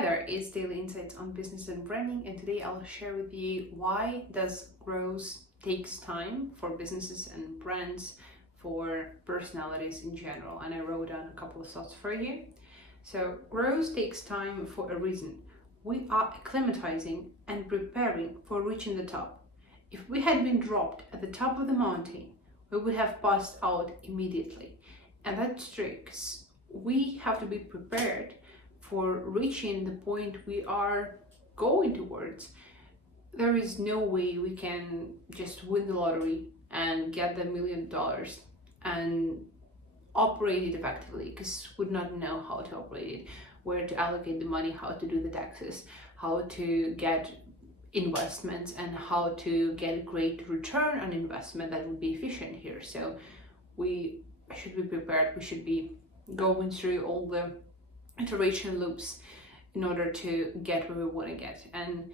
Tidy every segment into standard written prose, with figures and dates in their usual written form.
Hi there, it's Daily Insights on Business and Branding, and today I'll share with you why does growth takes time for businesses and brands, for personalities in general. And I wrote down a couple of thoughts for you. So growth takes time for a reason. We are acclimatizing and preparing for reaching the top. If we had been dropped at the top of the mountain, we would have passed out immediately. And that's true, because we have to be prepared for reaching the point we are going towards. There is no way we can just win the lottery and get the $1 million and operate it effectively, because we would not know how to operate it, where to allocate the money, how to do the taxes, how to get investments, and how to get a great return on investment that would be efficient here. So we should be prepared. We should be going through all the iteration loops in order to get where we want to get. And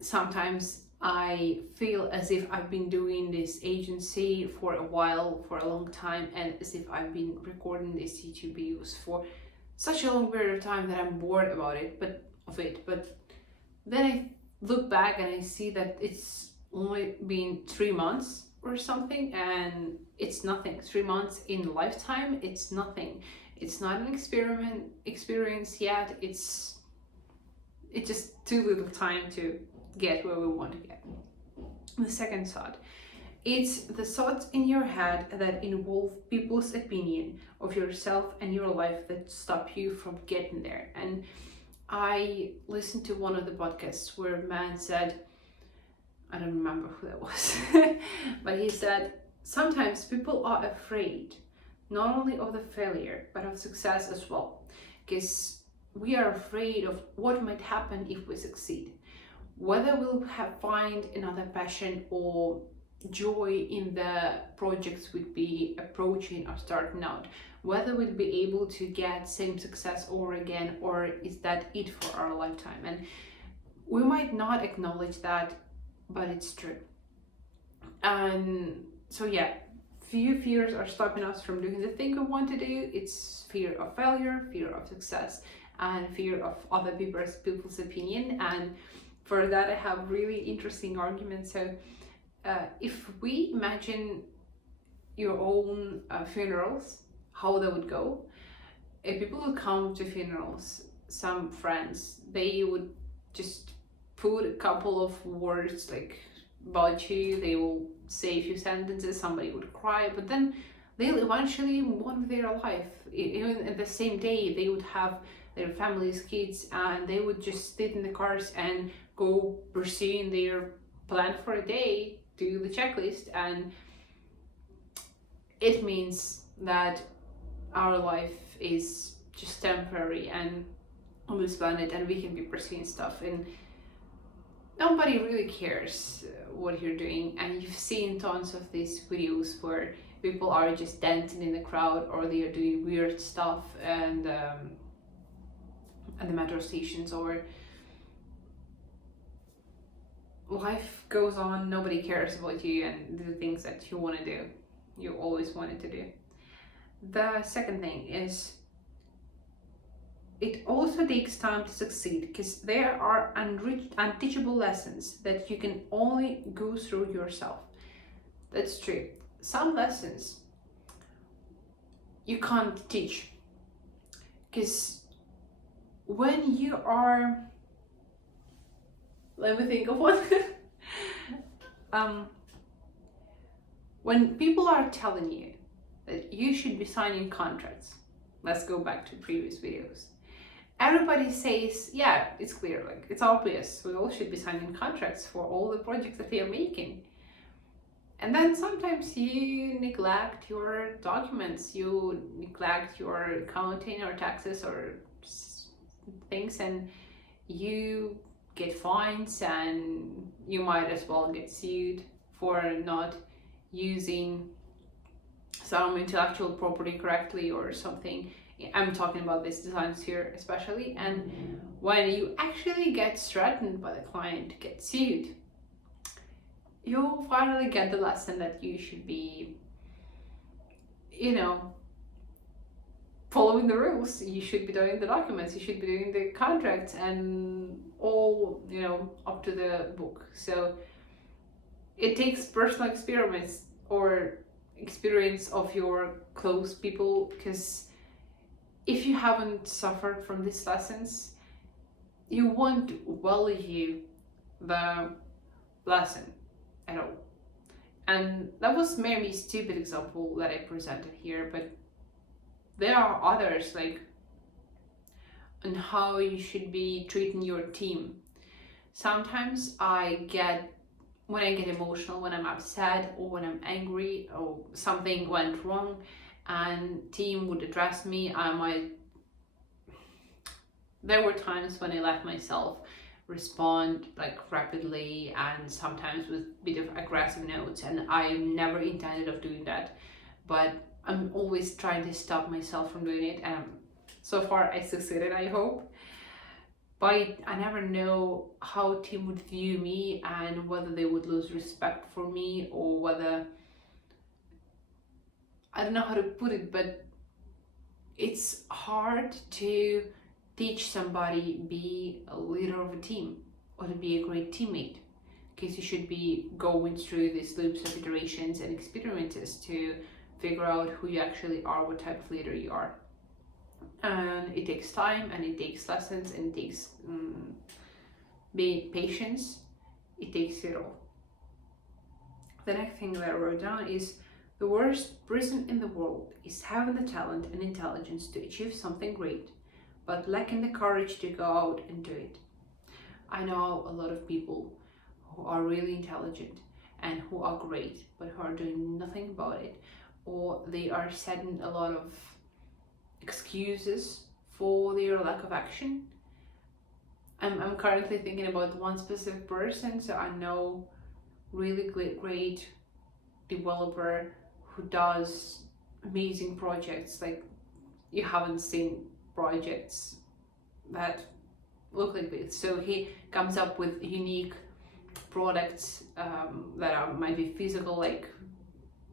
sometimes I feel as if I've been doing this agency for a while, for a long time, and as if I've been recording these YouTube videos for such a long period of time that I'm bored about it, but then I look back and I see that it's only been 3 months or something, and it's nothing. 3 months in a lifetime, it's nothing. It's not an experience yet. It's just too little time to get where we want to get. The second thought, it's the thoughts in your head that involve people's opinion of yourself and your life that stop you from getting there. And I listened to one of the podcasts where a man said, I don't remember who that was, but he said, sometimes people are afraid not only of the failure, but of success as well. Because we are afraid of what might happen if we succeed. Whether we'll find another passion or joy in the projects we'd be approaching or starting out. Whether we'll be able to get same success over again, or is that it for our lifetime? And we might not acknowledge that, but it's true. And so yeah, few fears are stopping us from doing the thing we want to do. It's fear of failure, fear of success, and fear of other people's opinion. And for that, I have really interesting arguments. So if we imagine your own funerals, how they would go, if people would come to funerals, some friends, they would just put a couple of words like about you, they will say a few sentences, somebody would cry, but then they'll eventually move on with their life. Even in the same day, they would have their families, kids, and they would just sit in the cars and go pursuing their plan for a day, do the checklist. And it means that our life is just temporary and on this planet, and we can be pursuing stuff, and nobody really cares what you're doing. And you've seen tons of these videos where people are just dancing in the crowd, or they are doing weird stuff and at the metro stations, or life goes on. Nobody cares about you and the things that you want to do, you always wanted to do. The second thing is, it also takes time to succeed, because there are unteachable lessons that you can only go through yourself. That's true. Some lessons you can't teach, because when you are, let me think of one. When people are telling you that you should be signing contracts, let's go back to previous videos. Everybody says, yeah, it's clear, like it's obvious, we all should be signing contracts for all the projects that we are making. And then sometimes you neglect your documents, you neglect your accounting or taxes or things, and you get fines, and you might as well get sued for not using some intellectual property correctly or something. I'm talking about this designs here especially. And when you actually get threatened by the client to get sued, you'll finally get the lesson that you should be, following the rules. You should be doing the documents, you should be doing the contracts, and all, up to the book. So it takes personal experiments or experience of your close people, because if you haven't suffered from these lessons, you won't value the lesson at all. And that was maybe a stupid example that I presented here, but there are others, like on how you should be treating your team. Sometimes when I get emotional, when I'm upset or when I'm angry or something went wrong and team would address me, there were times when I let myself respond like rapidly and sometimes with a bit of aggressive notes, and I never intended of doing that, but I'm always trying to stop myself from doing it, and so far I succeeded, I hope. But I never know how team would view me and whether they would lose respect for me, or whether, I don't know how to put it, but it's hard to teach somebody be a leader of a team or to be a great teammate, because you should be going through these loops of iterations and experiments to figure out who you actually are, what type of leader you are. And it takes time, and it takes lessons, and it takes patience. It takes it all. The next thing that I wrote down is, the worst prison in the world is having the talent and intelligence to achieve something great, but lacking the courage to go out and do it. I know a lot of people who are really intelligent and who are great, but who are doing nothing about it, or they are setting a lot of excuses for their lack of action. I'm currently thinking about one specific person. So I know really great developer who does amazing projects. Like, you haven't seen projects that look like this. So he comes up with unique products that might be physical, like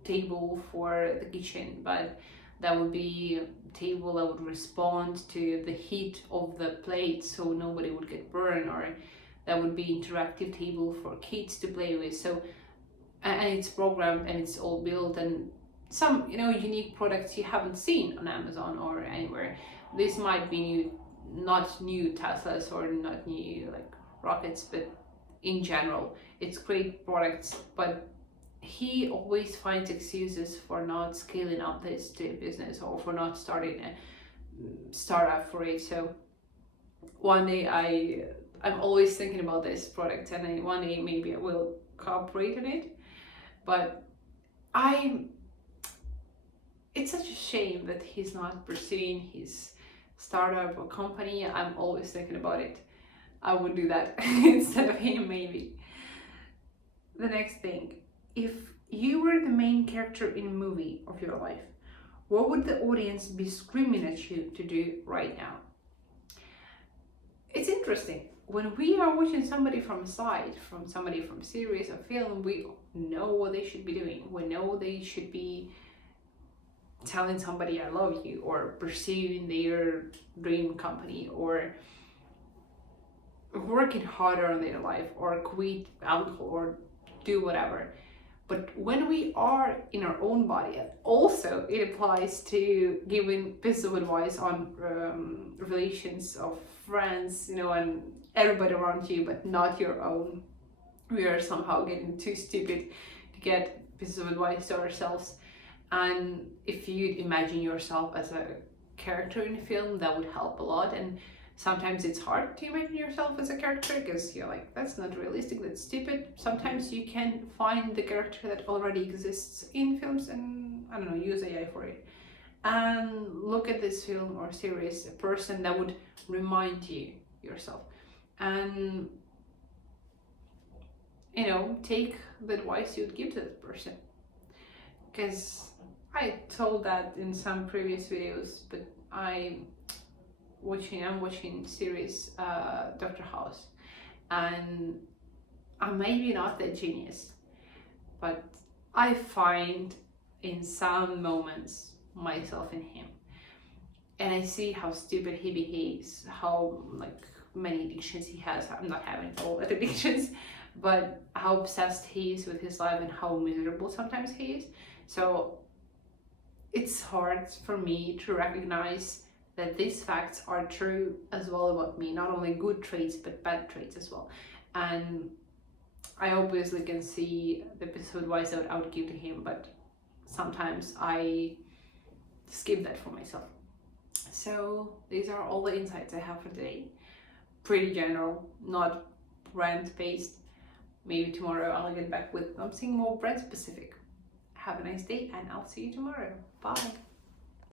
table for the kitchen, but that would be a table that would respond to the heat of the plate so nobody would get burned, or that would be interactive table for kids to play with. So, and it's programmed and it's all built, and some unique products you haven't seen on Amazon or anywhere. This might be new, not new Teslas or not new like rockets, but in general it's great products. But he always finds excuses for not scaling up this to a business, or for not starting a startup for it. So one day I'm always thinking about this product, and one day maybe I will cooperate on it. But it's such a shame that he's not pursuing his startup or company. I'm always thinking about it. I would do that instead of him, maybe. The next thing, if you were the main character in a movie of your life, what would the audience be screaming at you to do right now? It's interesting. When we are watching somebody from a side, from somebody from series or film, we know what they should be doing. We know they should be telling somebody I love you, or pursuing their dream company, or working harder on their life, or quit alcohol, or do whatever. But when we are in our own body, also it applies to giving pieces of advice on relations of friends, and everybody around you, but not your own. We are somehow getting too stupid to get pieces of advice to ourselves. And if you imagine yourself as a character in a film, that would help a lot. And sometimes it's hard to imagine yourself as a character, because you're like, that's not realistic, that's stupid. Sometimes you can find the character that already exists in films and, I don't know, use AI for it. And look at this film or series, a person that would remind you yourself. And, take the advice you would give to that person. Because I told that in some previous videos, but I'm watching series Dr. House, and I'm maybe not that genius, but I find in some moments myself in him. and I see how stupid he behaves, how like many addictions he has. I'm not having all that addictions, but how obsessed he is with his life and how miserable sometimes he is. So it's hard for me to recognize that these facts are true as well about me, not only good traits but bad traits as well. And I obviously can see the episode wise I would give to him, but sometimes I skip that for myself. So these are all the insights I have for today. Pretty general, not brand based. Maybe tomorrow I'll get back with something more brand specific. Have a nice day, and I'll see you tomorrow. Bye.